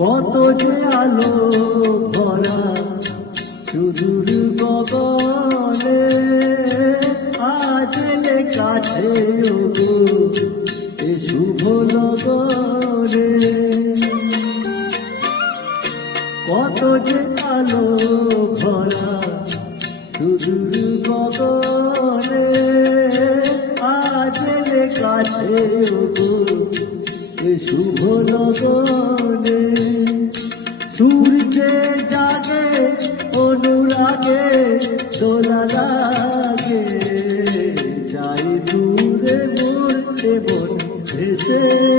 কত যে আলো ভরা সুদূর গগনে, আজ কাছে ওগো এ শুভ লগনে। কত যে আলো ভরা সুদূর গগনে, আজ কাছে ওগো এ শুভ লগনে। সূর্যে জাগে অনুরাগে দোলা লাগে, যাই দূরে মরতে মন ভেসে